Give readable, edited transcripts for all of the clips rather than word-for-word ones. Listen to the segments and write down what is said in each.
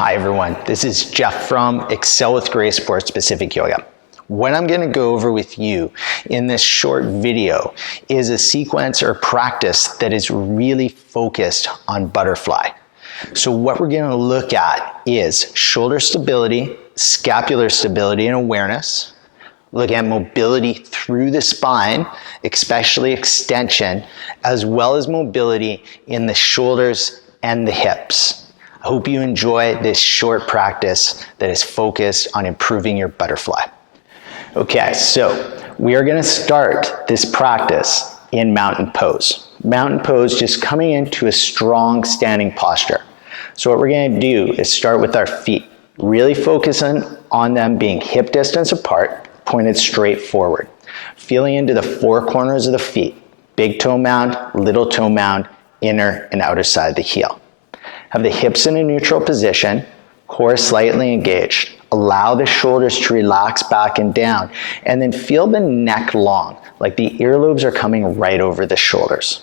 Hi everyone, this is Jeff from Excel with Grace Sport Specific Yoga. What I'm going to go over with you in this short video is a sequence or practice that is really focused on butterfly. So what we're going to look at is shoulder stability, scapular stability and awareness. Look at mobility through the spine, especially extension, as well as mobility in the shoulders and the hips. I hope you enjoy this short practice that is focused on improving your butterfly. Okay, so we are going to start this practice in mountain pose. Mountain pose, just coming into a strong standing posture. So what we're going to do is start with our feet, really focusing on them being hip distance apart, pointed straight forward. Feeling into the four corners of the feet, big toe mound, little toe mound, inner and outer side of the heel. Have the hips in a neutral position, core slightly engaged. Allow the shoulders to relax back and down, and then feel the neck long, like the earlobes are coming right over the shoulders.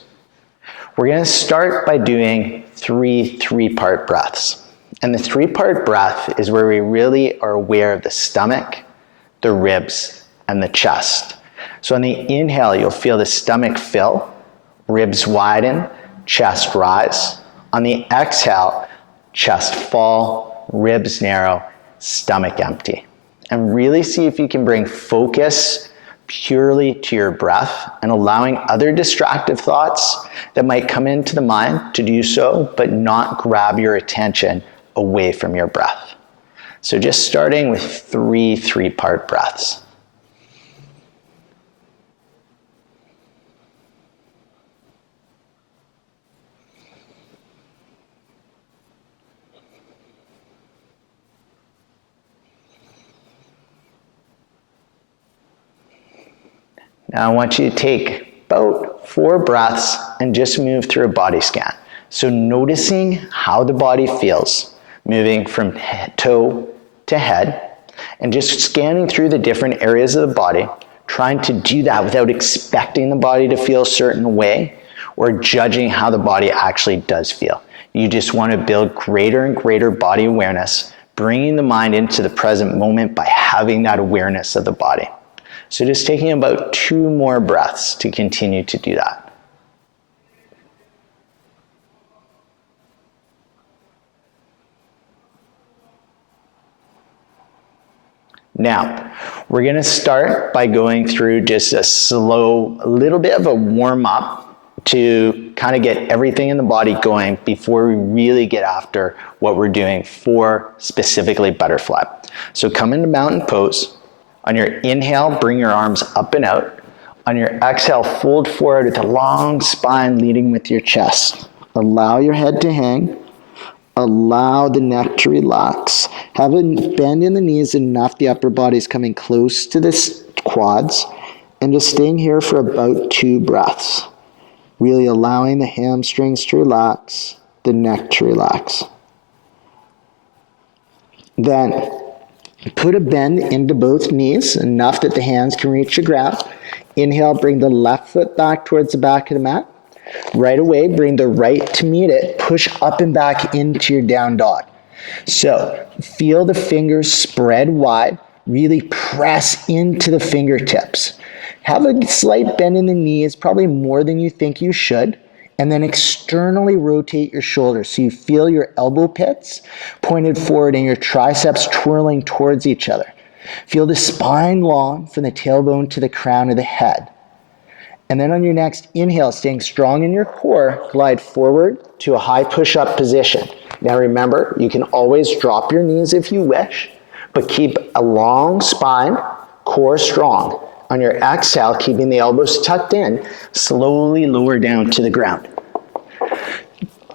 We're going to start by doing three-part breaths. And the three-part breath is where we really are aware of the stomach, the ribs, and the chest. So on the inhale, you'll feel the stomach fill, ribs widen, chest rise. On the exhale, chest fall, ribs narrow, stomach empty. And really see if you can bring focus purely to your breath and allowing other distractive thoughts that might come into the mind to do so, but not grab your attention away from your breath. So just starting with three-part breaths. Now I want you to take about 4 breaths and just move through a body scan. So noticing how the body feels, moving from toe to head, and just scanning through the different areas of the body, trying to do that without expecting the body to feel a certain way or judging how the body actually does feel. You just want to build greater and greater body awareness, bringing the mind into the present moment by having that awareness of the body. So just taking about 2 more breaths to continue to do that. Now, we're going to start by going through just a little bit of a warm up to kind of get everything in the body going before we really get after what we're doing for specifically butterfly. So come into mountain pose. On your inhale, bring your arms up and out. On your exhale, fold forward with a long spine leading with your chest. Allow your head to hang. Allow the neck to relax. Have a bend in the knees enough the upper body is coming close to the quads. And just staying here for about 2 breaths. Really allowing the hamstrings to relax, the neck to relax. Then, put a bend into both knees, enough that the hands can reach the ground. Inhale, bring the left foot back towards the back of the mat. Right away, bring the right to meet it. Push up and back into your down dog. So, feel the fingers spread wide. Really press into the fingertips. Have a slight bend in the knees, probably more than you think you should. And then externally rotate your shoulders so you feel your elbow pits pointed forward and your triceps twirling towards each other. Feel the spine long from the tailbone to the crown of the head. And then on your next inhale, staying strong in your core, glide forward to a high push-up position. Now remember, you can always drop your knees if you wish, but keep a long spine, core strong. On your exhale, keeping the elbows tucked in, slowly lower down to the ground.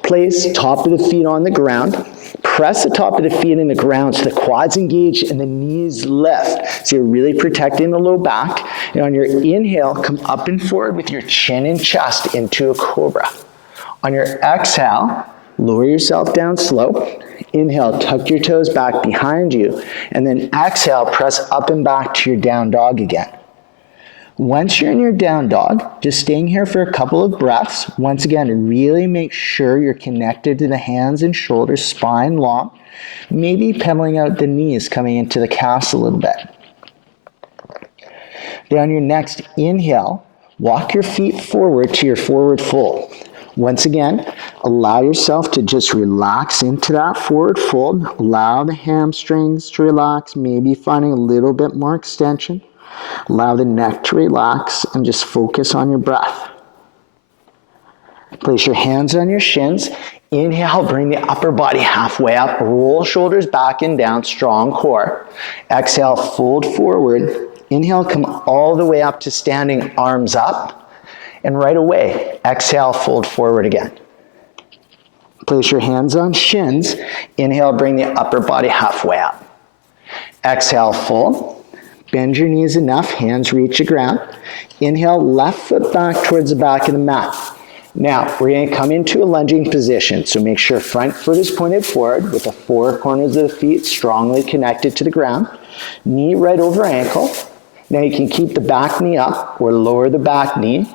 Place top of the feet on the ground. Press the top of the feet in the ground so the quads engage and the knees lift. So you're really protecting the low back. And on your inhale, come up and forward with your chin and chest into a cobra. On your exhale, lower yourself down slow. Inhale, tuck your toes back behind you. And then exhale, press up and back to your down dog again. Once you're in your down dog, just staying here for a couple of breaths. Once again, really make sure you're connected to the hands and shoulders, spine long. Maybe pedaling out the knees, coming into the calves a little bit. Then on your next inhale, walk your feet forward to your forward fold. Once again, allow yourself to just relax into that forward fold. Allow the hamstrings to relax, maybe finding a little bit more extension. Allow the neck to relax and just focus on your breath. Place your hands on your shins. Inhale, bring the upper body halfway up. Roll shoulders back and down, strong core. Exhale, fold forward. Inhale, come all the way up to standing, arms up. And right away, exhale, fold forward again. Place your hands on shins. Inhale, bring the upper body halfway up. Exhale, fold. Bend your knees enough, hands reach the ground. Inhale, left foot back towards the back of the mat. Now, we're going to come into a lunging position, so make sure front foot is pointed forward with the four corners of the feet strongly connected to the ground. Knee right over ankle. Now you can keep the back knee up or lower the back knee.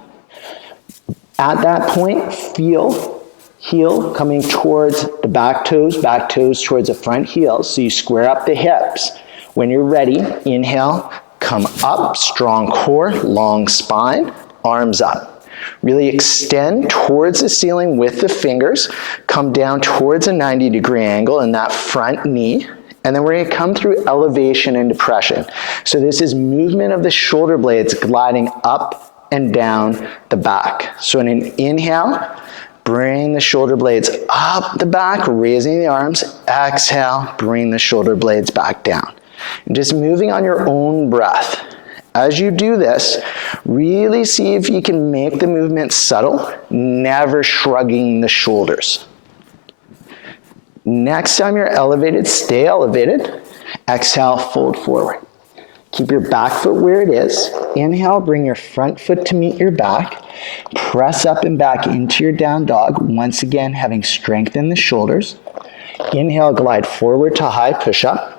At that point, feel heel coming towards the back toes towards the front heels, so you square up the hips. When you're ready, inhale, come up, strong core, long spine, arms up. Really extend towards the ceiling with the fingers, come down towards a 90-degree angle in that front knee, and then we're going to come through elevation and depression. So this is movement of the shoulder blades gliding up and down the back. So in an inhale, bring the shoulder blades up the back, raising the arms. Exhale, bring the shoulder blades back down. And just moving on your own breath. As you do this, really see if you can make the movement subtle, never shrugging the shoulders. Next time you're elevated, stay elevated. Exhale, fold forward. Keep your back foot where it is. Inhale, bring your front foot to meet your back. Press up and back into your down dog. Once again, having strengthened the shoulders. Inhale, glide forward to high push-up.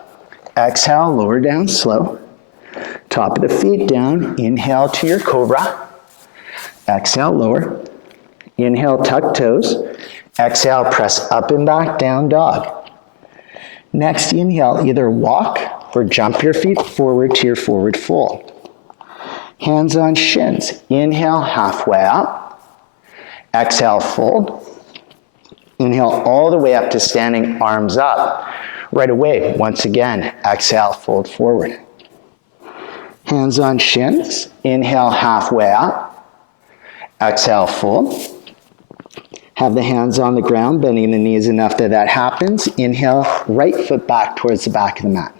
Exhale, lower down slow. Top of the feet down. Inhale to your cobra. Exhale, lower. Inhale, tuck toes. Exhale, press up and back, down dog. Next, inhale, either walk or jump your feet forward to your forward fold. Hands on shins. Inhale, halfway up. Exhale, fold. Inhale all the way up to standing, arms up. Right away, once again, exhale, fold forward. Hands on shins. Inhale, halfway up. Exhale, fold. Have the hands on the ground, bending the knees enough that that happens. Inhale, right foot back towards the back of the mat.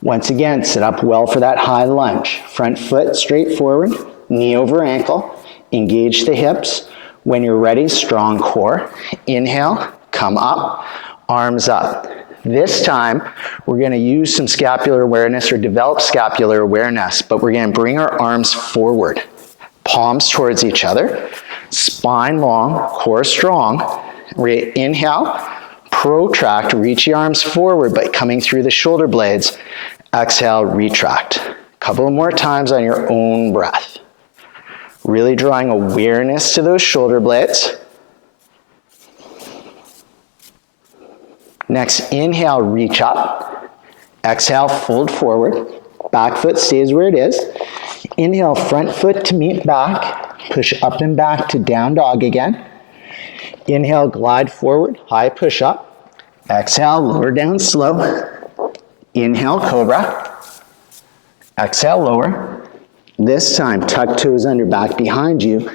Once again, sit up well for that high lunge. Front foot straight forward, knee over ankle. Engage the hips. When you're ready, strong core. Inhale, come up, arms up. This time, we're going to use some scapular awareness or develop scapular awareness, but we're going to bring our arms forward. Palms towards each other. Spine long, core strong. Inhale, protract, reach your arms forward, but coming through the shoulder blades. Exhale, retract. A couple more times on your own breath. Really drawing awareness to those shoulder blades. Next, inhale, reach up. Exhale, fold forward. Back foot stays where it is. Inhale, front foot to meet back. Push up and back to down dog again. Inhale, glide forward, high push up. Exhale, lower down slow. Inhale, cobra. Exhale, lower. This time, tuck toes under, back behind you.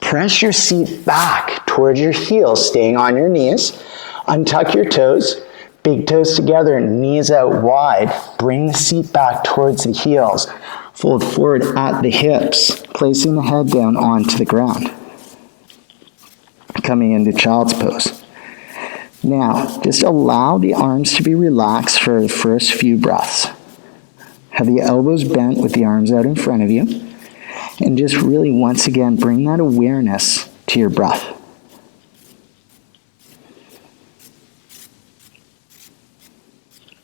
Press your seat back towards your heels, staying on your knees. Untuck your toes, big toes together, knees out wide. Bring the seat back towards the heels. Fold forward at the hips, placing the head down onto the ground. Coming into child's pose. Now, just allow the arms to be relaxed for the first few breaths. Have the elbows bent with the arms out in front of you. And just really, once again, bring that awareness to your breath.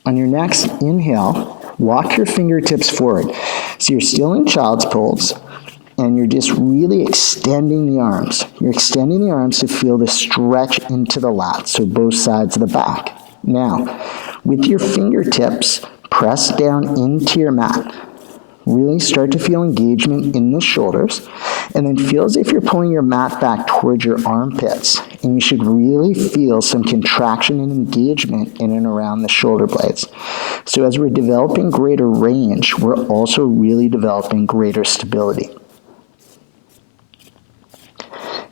On your next inhale, walk your fingertips forward. So you're still in child's pose. and you're just really extending the arms. You're extending the arms to feel the stretch into the lats, so both sides of the back. Now, with your fingertips, press down into your mat. Really start to feel engagement in the shoulders, and then feel as if you're pulling your mat back towards your armpits. And you should really feel some contraction and engagement in and around the shoulder blades. So as we're developing greater range, we're also really developing greater stability.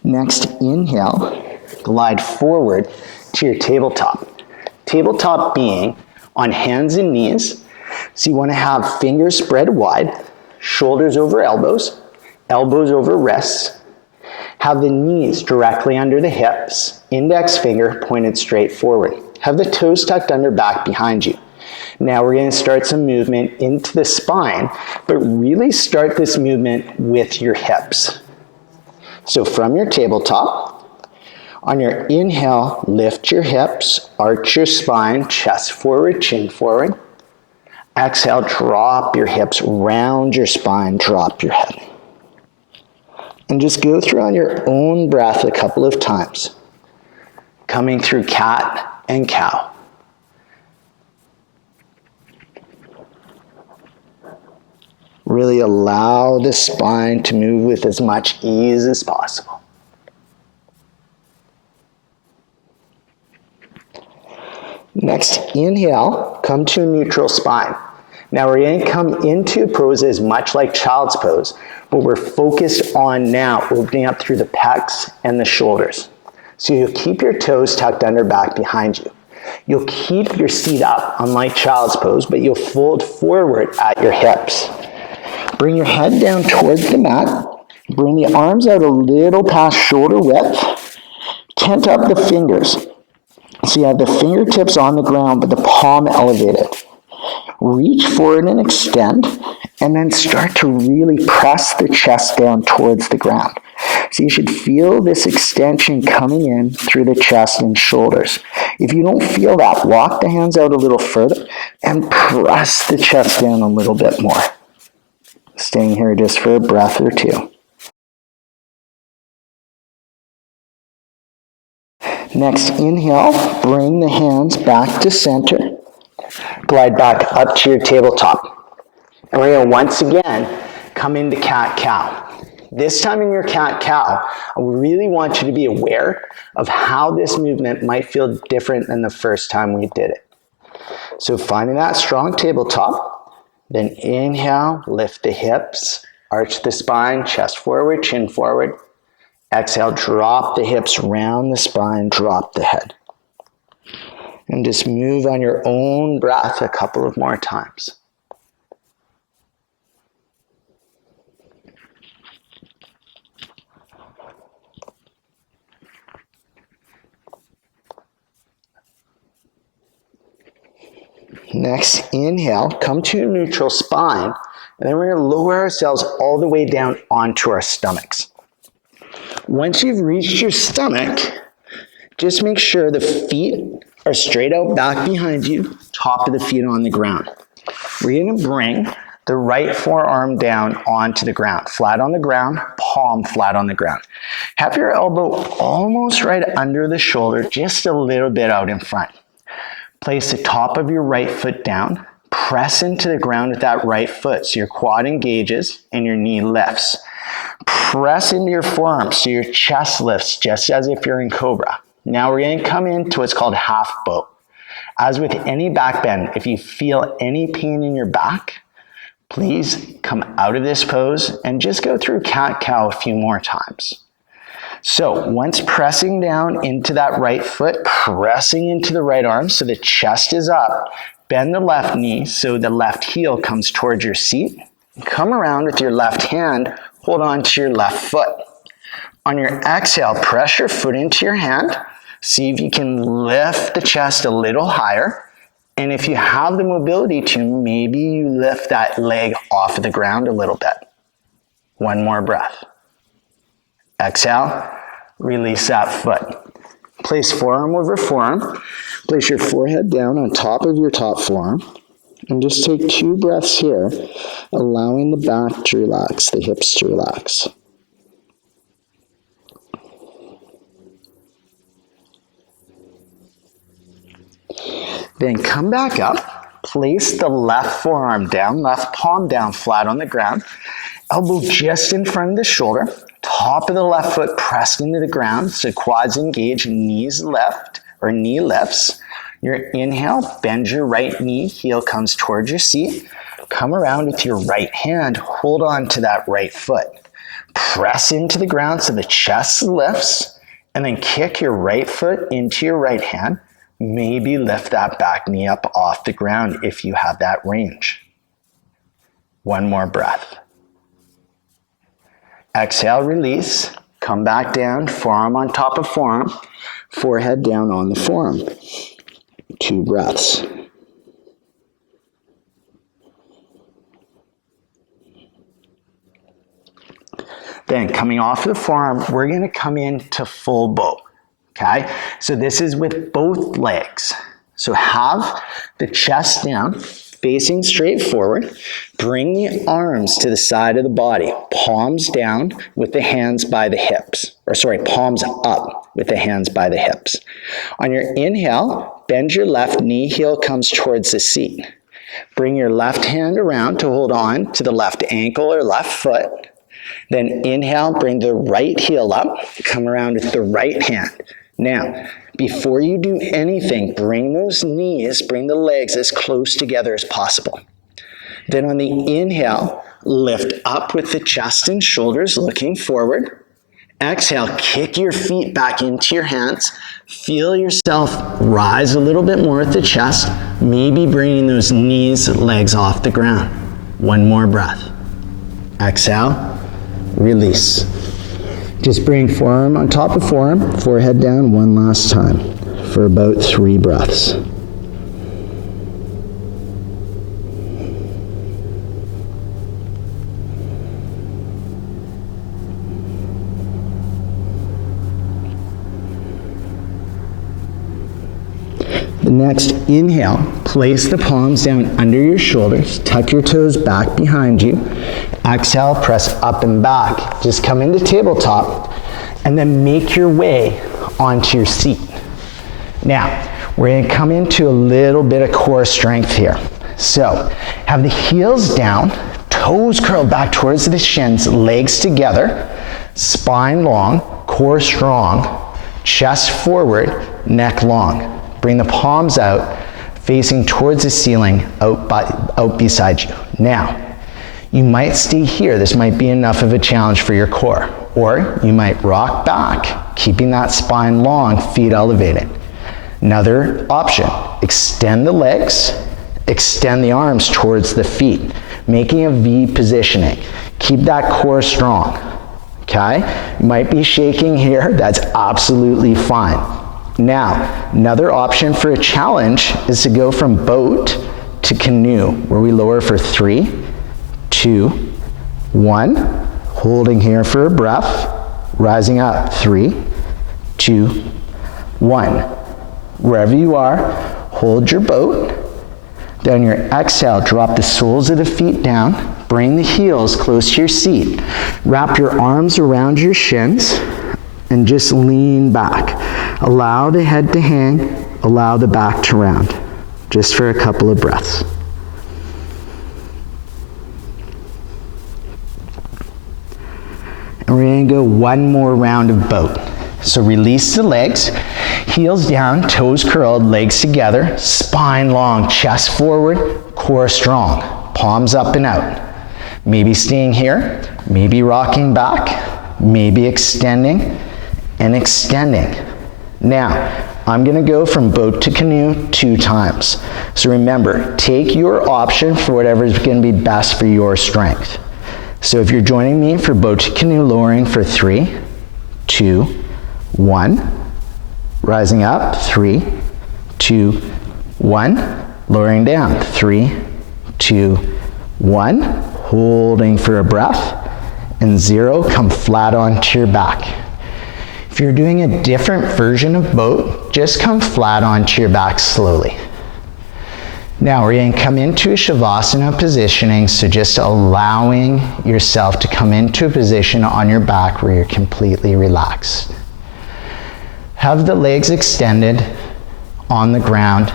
Next, inhale, glide forward to your tabletop. Tabletop being on hands and knees. So you want to have fingers spread wide, shoulders over elbows, elbows over wrists. Have the knees directly under the hips, index finger pointed straight forward. Have the toes tucked under back behind you. Now we're going to start some movement into the spine, but really start this movement with your hips. So from your tabletop, on your inhale, lift your hips, arch your spine, chest forward, chin forward. Exhale, drop your hips, round your spine, drop your head. And just go through on your own breath a couple of times. Coming through cat and cow. Really allow the spine to move with as much ease as possible. Next, inhale, come to a neutral spine. Now we're going to come into a pose as much like child's pose, but we're focused on now opening up through the pecs and the shoulders. So you'll keep your toes tucked under back behind you. You'll keep your seat up, unlike child's pose, but you'll fold forward at your hips. Bring your head down towards the mat. Bring the arms out a little past shoulder width. Tent up the fingers. So you have the fingertips on the ground, but the palm elevated. Reach forward and extend, and then start to really press the chest down towards the ground. So you should feel this extension coming in through the chest and shoulders. If you don't feel that, walk the hands out a little further and press the chest down a little bit more. Staying here just for a breath or two. Next, inhale, bring the hands back to center. Glide back up to your tabletop. And we're going to once again come into cat-cow. This time in your cat-cow, I really want you to be aware of how this movement might feel different than the first time we did it. So finding that strong tabletop, then inhale, lift the hips, arch the spine, chest forward, chin forward. Exhale, drop the hips, round the spine, drop the head. And just move on your own breath a couple of more times. Next, inhale, come to a neutral spine, and then we're going to lower ourselves all the way down onto our stomachs. Once you've reached your stomach, just make sure the feet are straight out back behind you, top of the feet on the ground. We're going to bring the right forearm down onto the ground, flat on the ground, palm flat on the ground. Have your elbow almost right under the shoulder, just a little bit out in front. Place the top of your right foot down, press into the ground with that right foot so your quad engages and your knee lifts. Press into your forearm so your chest lifts just as if you're in cobra. Now we're going to come into what's called half bow. As with any back bend, if you feel any pain in your back, please come out of this pose and just go through cat-cow a few more times. So once pressing down into that right foot, pressing into the right arm so the chest is up, bend the left knee so the left heel comes towards your seat. Come around with your left hand, hold on to your left foot. On your exhale, press your foot into your hand. See if you can lift the chest a little higher. And if you have the mobility to, maybe you lift that leg off of the ground a little bit. One more breath. Exhale, release that foot. Place forearm over forearm. Place your forehead down on top of your top forearm. And just take 2 breaths here, allowing the back to relax, the hips to relax. Then come back up, place the left forearm down, left palm down flat on the ground, elbow just in front of the shoulder, top of the left foot pressed into the ground, so quads engage, knees left, or knee lifts. Your inhale, bend your right knee, heel comes towards your seat. Come around with your right hand, hold on to that right foot. Press into the ground so the chest lifts, and then kick your right foot into your right hand. Maybe lift that back knee up off the ground if you have that range. One more breath. Exhale, release. Come back down, forearm on top of forearm, forehead down on the forearm. 2 breaths. Then coming off the forearm, we're going to come into full bow. Okay, so this is with both legs. So have the chest down, facing straight forward. Bring the arms to the side of the body, palms down with the hands by the hips. Palms up with the hands by the hips. On your inhale, bend your left knee, heel comes towards the seat. Bring your left hand around to hold on to the left ankle or left foot. Then inhale, bring the right heel up, come around with the right hand. Now, before you do anything, bring those knees, bring the legs as close together as possible. Then on the inhale, lift up with the chest and shoulders looking forward. Exhale, kick your feet back into your hands. Feel yourself rise a little bit more at the chest, maybe bringing those knees, legs off the ground. One more breath. Exhale, release. Just bring forearm on top of forearm, forehead down one last time for about 3 breaths. The next inhale, place the palms down under your shoulders, tuck your toes back behind you. Exhale, press up and back. Just come into tabletop and then make your way onto your seat. Now, we're going to come into a little bit of core strength here. So, have the heels down, toes curled back towards the shins, legs together, spine long, core strong, chest forward, neck long. Bring the palms out, facing towards the ceiling, out beside you. Now, you might stay here. This might be enough of a challenge for your core. Or you might rock back, keeping that spine long, feet elevated. Another option, extend the legs, extend the arms towards the feet, making a V positioning. Keep that core strong, okay? You might be shaking here, that's absolutely fine. Now, another option for a challenge is to go from boat to canoe, where we lower for 3, 2, 1, holding here for a breath, rising up, 3, 2, 1. Wherever you are, hold your boat. Then your exhale, drop the soles of the feet down, bring the heels close to your seat. Wrap your arms around your shins and just lean back. Allow the head to hang, allow the back to round, just for a couple of breaths. And we're going to go one more round of boat. So release the legs, heels down, toes curled, legs together, spine long, chest forward, core strong, palms up and out. Maybe staying here, maybe rocking back, maybe extending and extending. Now, I'm going to go from boat to canoe 2 times. So remember, take your option for whatever is going to be best for your strength. So if you're joining me for boat to canoe, lowering for 3, 2, 1, rising up, 3, 2, 1, lowering down, 3, 2, 1, holding for a breath, and 0, come flat onto your back. If you're doing a different version of boat, just come flat onto your back slowly. Now we're going to come into a Shavasana positioning, so just allowing yourself to come into a position on your back where you're completely relaxed. Have the legs extended on the ground.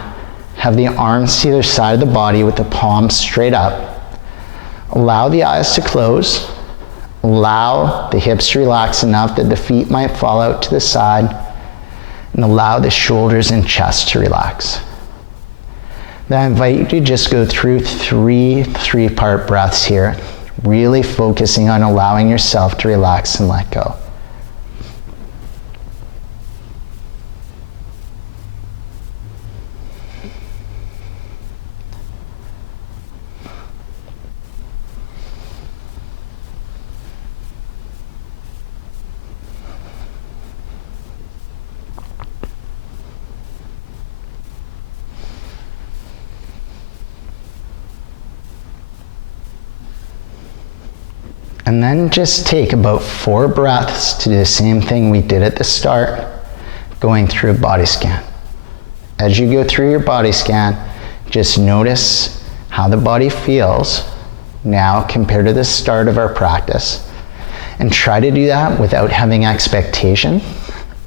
Have the arms to either side of the body with the palms straight up. Allow the eyes to close. Allow the hips to relax enough that the feet might fall out to the side. And allow the shoulders and chest to relax. Then I invite you to just go through three-part breaths here, really focusing on allowing yourself to relax and let go. And then just take about 4 breaths to do the same thing we did at the start, going through a body scan. As you go through your body scan, just notice how the body feels now compared to the start of our practice. And try to do that without having expectation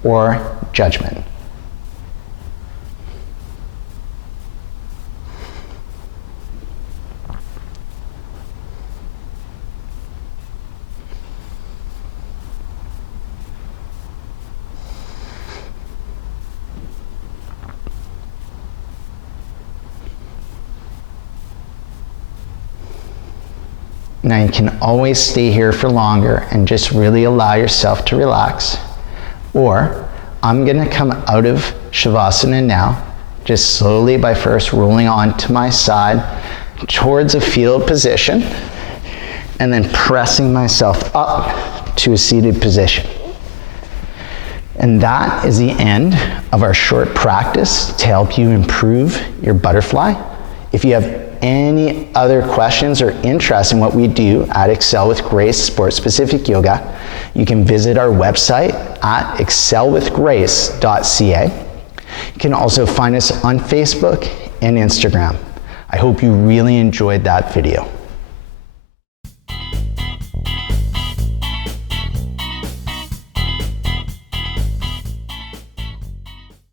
or judgment. Now you can always stay here for longer and just really allow yourself to relax. Or I'm going to come out of Shavasana now, just slowly by first rolling onto my side towards a field position and then pressing myself up to a seated position. And that is the end of our short practice to help you improve your butterfly. If you have any other questions or interest in what we do at Excel with Grace Sport Specific Yoga, you can visit our website at excelwithgrace.ca. You can also find us on Facebook and Instagram. I hope you really enjoyed that video.